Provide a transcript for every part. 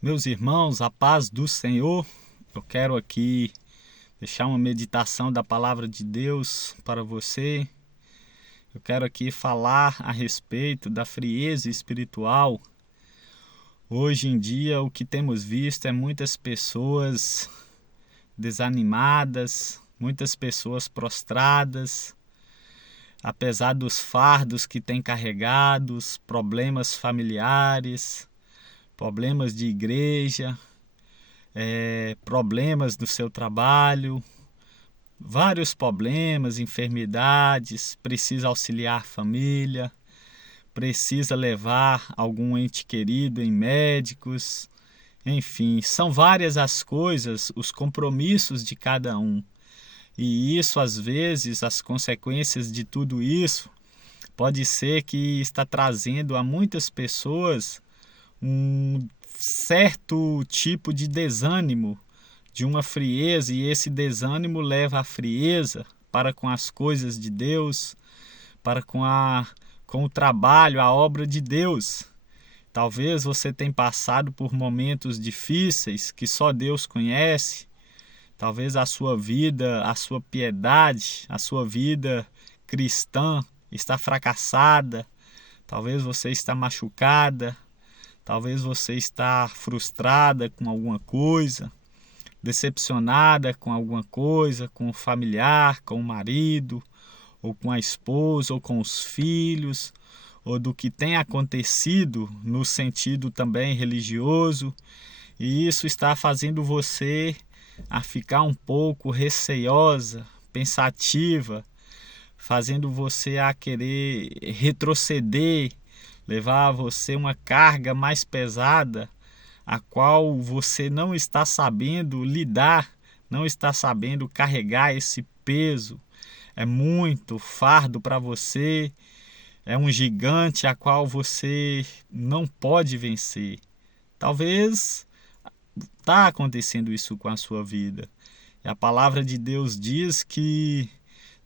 Meus irmãos, a paz do Senhor, eu quero aqui deixar uma meditação da palavra de Deus para você. Eu quero aqui falar a respeito da frieza espiritual. Hoje em dia, o que temos visto é muitas pessoas desanimadas, muitas pessoas prostradas, apesar dos fardos que têm carregados, problemas familiares, problemas de igreja, problemas do seu trabalho, vários problemas, enfermidades, precisa auxiliar a família, precisa levar algum ente querido em médicos, enfim, são várias as coisas, os compromissos de cada um. E isso, às vezes, as consequências de tudo isso, pode ser que está trazendo a muitas pessoas um certo tipo de desânimo, de uma frieza, e esse desânimo leva à frieza para com as coisas de Deus, para com o trabalho, a obra de Deus. Talvez você tenha passado por momentos difíceis que só Deus conhece. Talvez a sua vida, a sua piedade, a sua vida cristã está fracassada. Talvez você está machucada. Talvez você está frustrada com alguma coisa, decepcionada com alguma coisa, com o familiar, com o marido, ou com a esposa, ou com os filhos, ou do que tem acontecido no sentido também religioso, e isso está fazendo você a ficar um pouco receosa, pensativa, fazendo você a querer retroceder, levar a você uma carga mais pesada, a qual você não está sabendo lidar, não está sabendo carregar esse peso. É muito fardo para você, é um gigante a qual você não pode vencer. Talvez está acontecendo isso com a sua vida. E a palavra de Deus diz que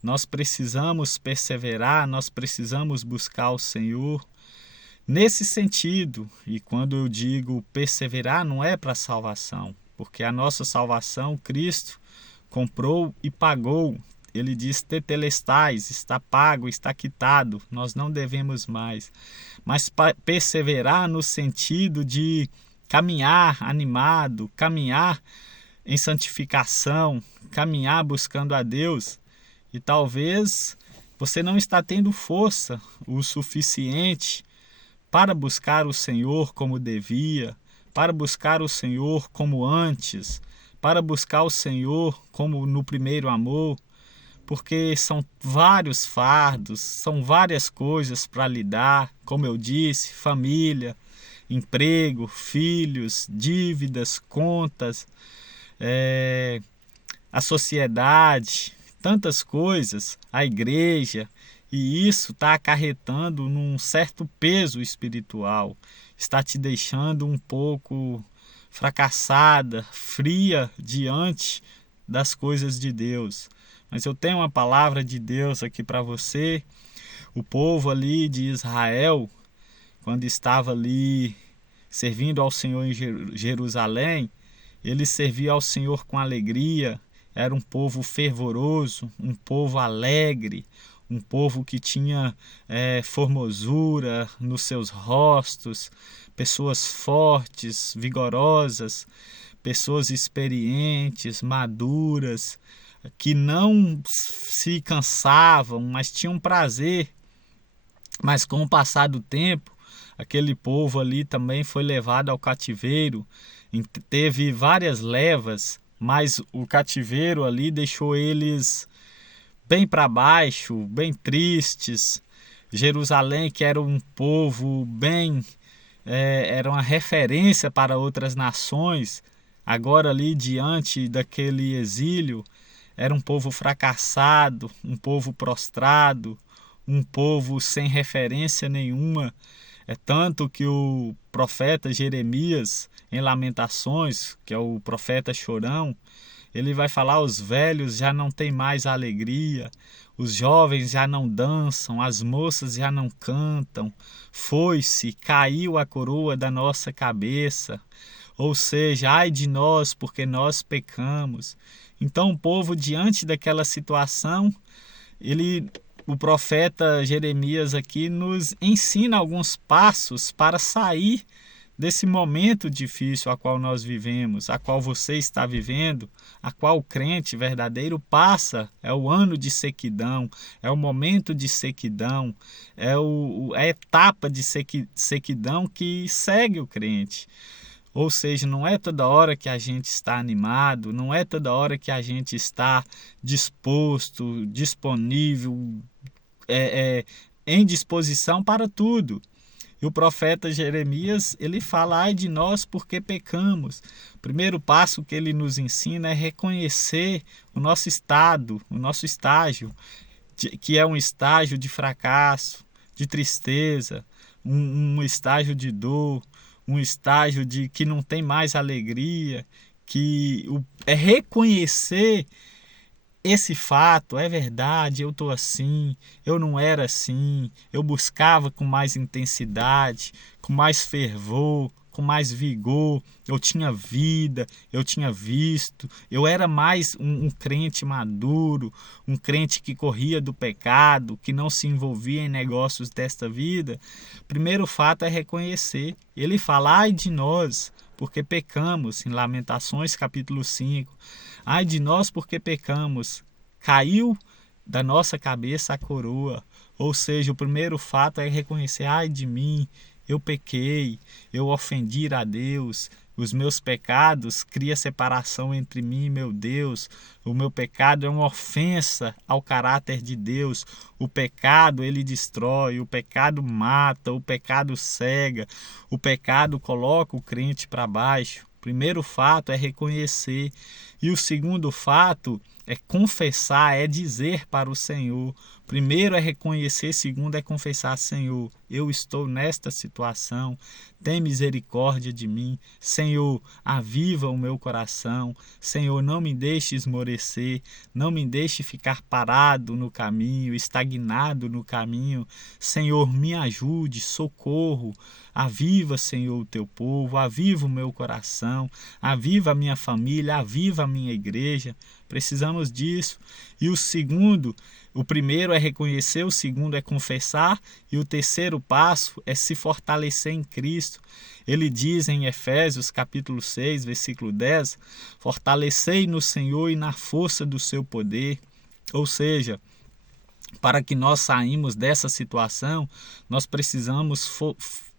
nós precisamos perseverar, nós precisamos buscar o Senhor nesse sentido. E quando eu digo perseverar, não é para salvação, porque a nossa salvação Cristo comprou e pagou. Ele diz tetelestais, está pago, está quitado, nós não devemos mais. Mas perseverar no sentido de caminhar animado, caminhar em santificação, caminhar buscando a Deus. E talvez você não está tendo força o suficiente para buscar o Senhor como devia, para buscar o Senhor como antes, para buscar o Senhor como no primeiro amor, porque são vários fardos, são várias coisas para lidar, como eu disse, família, emprego, filhos, dívidas, contas, a sociedade, tantas coisas, a igreja, e isso está acarretando num certo peso espiritual, está te deixando um pouco fracassada, fria diante das coisas de Deus. Mas eu tenho uma palavra de Deus aqui para você. O povo ali de Israel, quando estava ali servindo ao Senhor em Jerusalém, ele servia ao Senhor com alegria. Era um povo fervoroso, um povo alegre, um povo que tinha formosura nos seus rostos, pessoas fortes, vigorosas, pessoas experientes, maduras, que não se cansavam, mas tinham prazer. Mas com o passar do tempo, aquele povo ali também foi levado ao cativeiro, teve várias levas, mas o cativeiro ali deixou eles bem para baixo, bem tristes. Jerusalém, que era um povo bem, era uma referência para outras nações, agora ali diante daquele exílio, era um povo fracassado, um povo prostrado, um povo sem referência nenhuma. É tanto que o profeta Jeremias, em Lamentações, que é o profeta chorão, Ele vai falar: os velhos já não têm mais alegria, os jovens já não dançam, as moças já não cantam, foi-se, caiu a coroa da nossa cabeça. Ou seja, ai de nós, porque nós pecamos. Então o povo, diante daquela situação, o profeta Jeremias aqui nos ensina alguns passos para sair desse momento difícil a qual nós vivemos, a qual você está vivendo, a qual o crente verdadeiro passa. É o ano de sequidão, é o momento de sequidão, é a etapa de sequidão que segue o crente. Ou seja, não é toda hora que a gente está animado, não é toda hora que a gente está disposto, disponível, em disposição para tudo. E o profeta Jeremias, ele fala: ai de nós, porque pecamos. O primeiro passo que ele nos ensina é reconhecer o nosso estado, o nosso estágio, que é um estágio de fracasso, de tristeza, um estágio de dor, um estágio de que não tem mais alegria, é reconhecer esse fato. É verdade, eu estou assim, eu não era assim, eu buscava com mais intensidade, com mais fervor, com mais vigor, eu tinha vida, eu tinha visto, eu era mais um crente maduro, um crente que corria do pecado, que não se envolvia em negócios desta vida. Primeiro fato é reconhecer. Ele fala: ai de nós, porque pecamos, em Lamentações capítulo 5. Ai de nós, porque pecamos, caiu da nossa cabeça a coroa. Ou seja, o primeiro fato é reconhecer: ai de mim, eu pequei, eu ofendi a Deus, os meus pecados criam separação entre mim e meu Deus, o meu pecado é uma ofensa ao caráter de Deus, o pecado ele destrói, o pecado mata, o pecado cega, o pecado coloca o crente para baixo. O primeiro fato é reconhecer, e o segundo fato é confessar, é dizer para o Senhor. Primeiro é reconhecer, segundo é confessar: Senhor, eu estou nesta situação, tem misericórdia de mim. Senhor, aviva o meu coração. Senhor, não me deixe esmorecer, não me deixe ficar parado no caminho, estagnado no caminho. Senhor, me ajude, socorro. Aviva, Senhor, o teu povo, aviva o meu coração, aviva a minha família, aviva a minha igreja. Precisamos disso. E o primeiro é reconhecer, o segundo é confessar, e o terceiro passo é se fortalecer em Cristo. Ele diz em Efésios capítulo 6, versículo 10, fortalecei no Senhor e na força do seu poder. Ou seja, para que nós saímos dessa situação, nós precisamos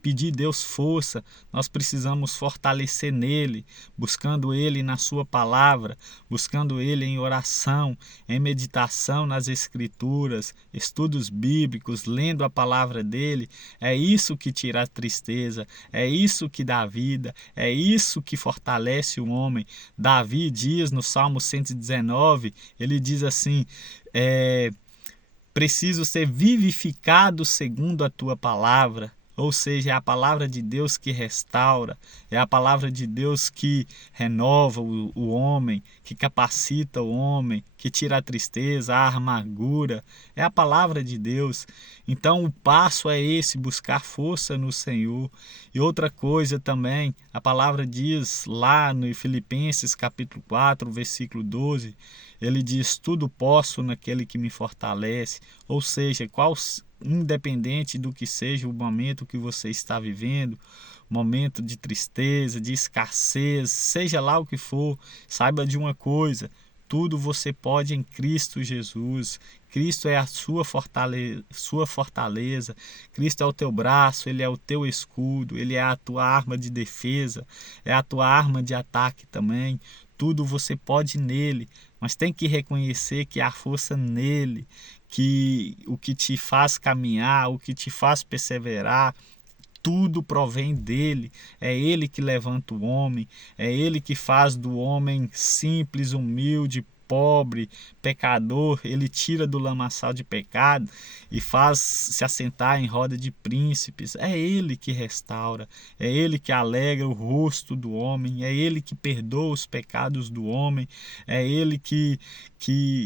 pedir Deus força, nós precisamos fortalecer nele, buscando ele na sua palavra, buscando ele em oração, em meditação nas escrituras, estudos bíblicos, lendo a palavra dele. É isso que tira a tristeza, é isso que dá vida, é isso que fortalece o homem. Davi diz no Salmo 119, ele diz assim: preciso ser vivificado segundo a tua palavra. Ou seja, é a palavra de Deus que restaura, é a palavra de Deus que renova o homem, que capacita o homem, que tira a tristeza, a amargura. É a palavra de Deus. Então o passo é esse: buscar força no Senhor. E outra coisa também, a palavra diz lá no Filipenses capítulo 4, versículo 12, ele diz: tudo posso naquele que me fortalece. Ou seja, independente do que seja o momento que você está vivendo, momento de tristeza, de escassez, seja lá o que for, saiba de uma coisa: tudo você pode em Cristo Jesus. Cristo é a sua fortaleza, Cristo é o teu braço, Ele é o teu escudo, Ele é a tua arma de defesa, é a tua arma de ataque também. Tudo você pode nele, mas tem que reconhecer que há força nele, que o que te faz caminhar, o que te faz perseverar, tudo provém dele. É ele que levanta o homem, é ele que faz do homem simples, humilde, pobre, pecador, ele tira do lamaçal de pecado e faz se assentar em roda de príncipes. É ele que restaura, é ele que alegra o rosto do homem, é ele que perdoa os pecados do homem, é ele que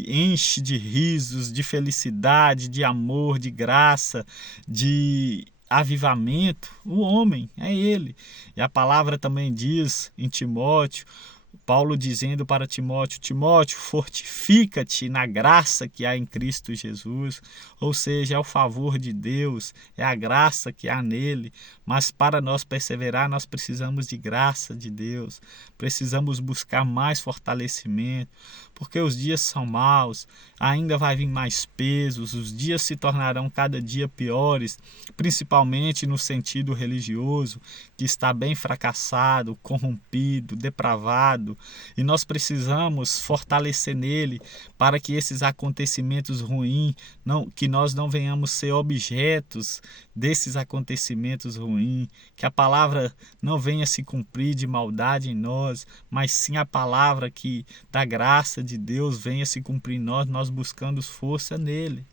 enche de risos, de felicidade, de amor, de graça, de avivamento. O homem é ele. E a palavra também diz em Timóteo, Paulo dizendo para Timóteo: Timóteo, fortifica-te na graça que há em Cristo Jesus. Ou seja, é o favor de Deus, é a graça que há nele. Mas para nós perseverar, nós precisamos de graça de Deus. Precisamos buscar mais fortalecimento, porque os dias são maus, ainda vai vir mais pesos, os dias se tornarão cada dia piores, principalmente no sentido religioso, que está bem fracassado, corrompido, depravado, e nós precisamos fortalecer nele para que esses acontecimentos ruins, que nós não venhamos ser objetos desses acontecimentos ruins, que a palavra não venha se cumprir de maldade em nós, mas sim a palavra que da graça de Deus venha se cumprir em nós buscando força nele.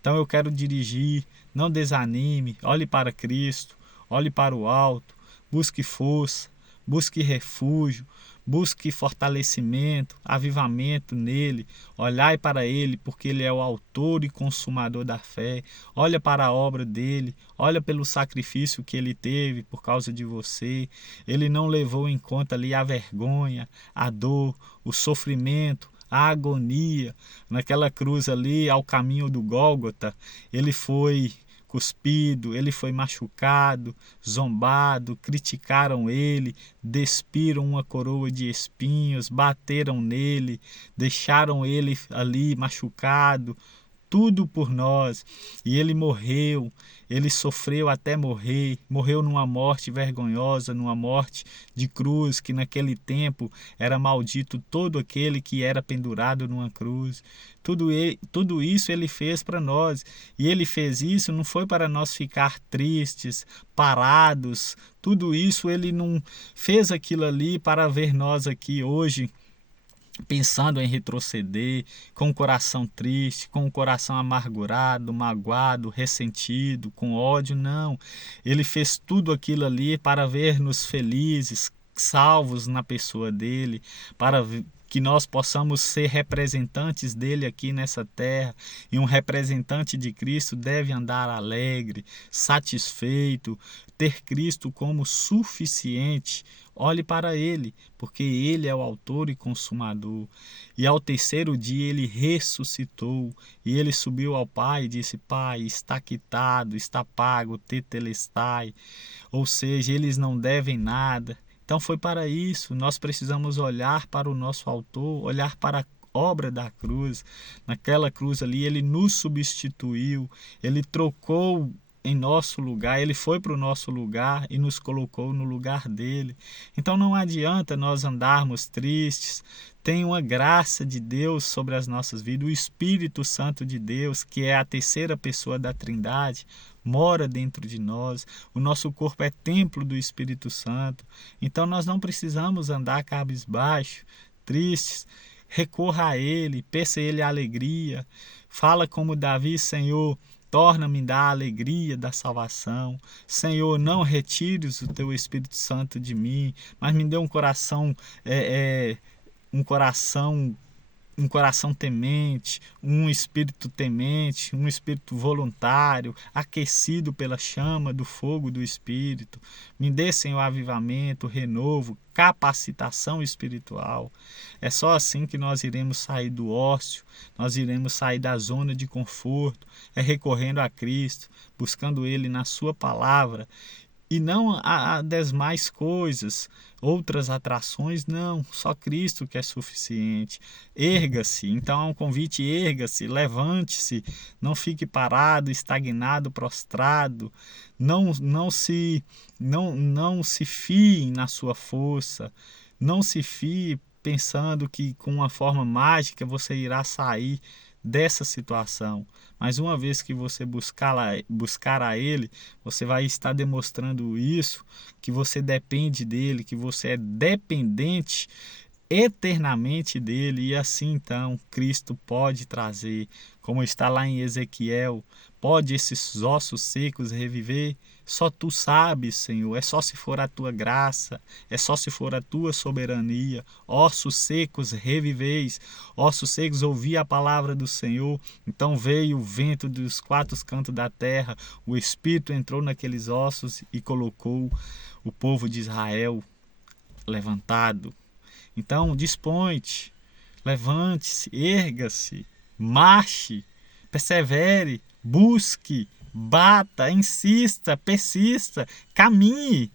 Então eu quero dirigir, não desanime, olhe para Cristo, olhe para o alto, busque força, busque refúgio, busque fortalecimento, avivamento nele. Olhai para ele, porque ele é o autor e consumador da fé. Olha para a obra dele, olha pelo sacrifício que ele teve por causa de você. Ele não levou em conta ali a vergonha, a dor, o sofrimento, a agonia. Naquela cruz ali, ao caminho do Gólgota, ele foi cuspido, ele foi machucado, zombado, criticaram ele, despiram uma coroa de espinhos, bateram nele, deixaram ele ali machucado, tudo por nós. E ele morreu, ele sofreu até morrer, morreu numa morte vergonhosa, numa morte de cruz, que naquele tempo era maldito todo aquele que era pendurado numa cruz. Tudo isso ele fez para nós, e ele fez isso não foi para nós ficar tristes, parados. Tudo isso ele não fez aquilo ali para ver nós aqui hoje pensando em retroceder, com o coração triste, com o coração amargurado, magoado, ressentido, com ódio. Não, ele fez tudo aquilo ali para ver-nos felizes, salvos na pessoa dele, para que nós possamos ser representantes dele aqui nessa terra. E um representante de Cristo deve andar alegre, satisfeito, ter Cristo como suficiente. Olhe para ele, porque ele é o autor e consumador. E ao terceiro dia ele ressuscitou, e ele subiu ao Pai e disse: Pai, está quitado, está pago, tetelestai. Ou seja, eles não devem nada. Então foi para isso, nós precisamos olhar para o nosso autor, olhar para a obra da cruz. Naquela cruz ali ele nos substituiu, ele trocou em nosso lugar, ele foi para o nosso lugar e nos colocou no lugar dele. Então não adianta nós andarmos tristes. Tem uma graça de Deus sobre as nossas vidas. O Espírito Santo de Deus, que é a terceira pessoa da Trindade, mora dentro de nós. O nosso corpo é templo do Espírito Santo. Então nós não precisamos andar cabisbaixo, tristes. Recorra a ele, peça a ele a alegria. Fala como Davi: Senhor, torna-me da alegria da salvação. Senhor, não retires o teu Espírito Santo de mim, mas me dê um coração um coração temente, um espírito temente, um espírito voluntário, aquecido pela chama do fogo do Espírito. Me dê, Senhor, avivamento, renovo, capacitação espiritual. É só assim que nós iremos sair do ócio, nós iremos sair da zona de conforto, recorrendo a Cristo, buscando Ele na sua palavra, e não a demais coisas, outras atrações. Não, só Cristo que é suficiente. Erga-se, então é um convite: erga-se, levante-se, não fique parado, estagnado, prostrado. Não se fie na sua força, não se fie pensando que com uma forma mágica você irá sair dessa situação. Mas uma vez que você buscar a Ele, você vai estar demonstrando isso, que você depende dele, que você é dependente eternamente dele, e assim então Cristo pode trazer, como está lá em Ezequiel, pode esses ossos secos reviver? Só tu sabes, Senhor, é só se for a tua graça, é só se for a tua soberania. Ossos secos reviveis, ossos secos ouvi a palavra do Senhor. Então veio o vento dos quatro cantos da terra, o Espírito entrou naqueles ossos e colocou o povo de Israel levantado. Então, dispõe-te, levante-se, erga-se, marche, persevere, busque, bata, insista, persista, caminhe,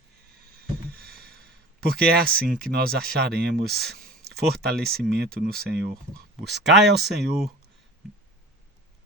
porque é assim que nós acharemos fortalecimento no Senhor. Buscai ao Senhor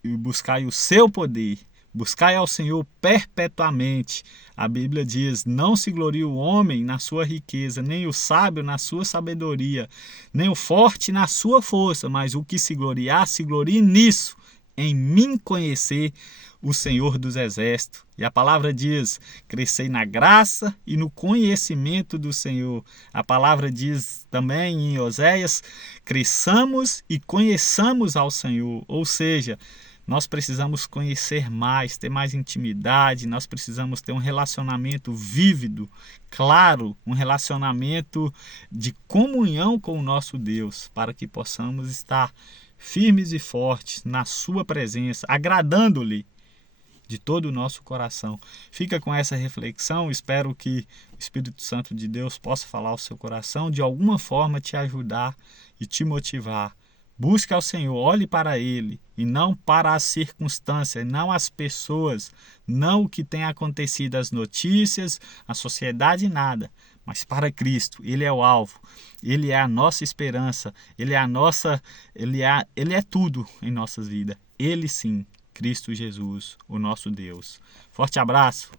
e buscai o seu poder. Buscai ao Senhor perpetuamente. A Bíblia diz: não se glorie o homem na sua riqueza, nem o sábio na sua sabedoria, nem o forte na sua força, mas o que se gloriar, se glorie nisso, em mim conhecer o Senhor dos Exércitos. E a palavra diz: crescei na graça e no conhecimento do Senhor. A palavra diz também em Oséias: cresçamos e conheçamos ao Senhor. Ou seja, nós precisamos conhecer mais, ter mais intimidade, nós precisamos ter um relacionamento vívido, claro, um relacionamento de comunhão com o nosso Deus, para que possamos estar firmes e fortes na sua presença, agradando-lhe de todo o nosso coração. Fica com essa reflexão, espero que o Espírito Santo de Deus possa falar ao seu coração, de alguma forma te ajudar e te motivar. Busque ao Senhor, olhe para Ele e não para as circunstâncias, não as pessoas, não o que tem acontecido, as notícias, a sociedade, nada, mas para Cristo. Ele é o alvo, Ele é a nossa esperança, Ele é tudo em nossas vidas. Ele sim, Cristo Jesus, o nosso Deus. Forte abraço!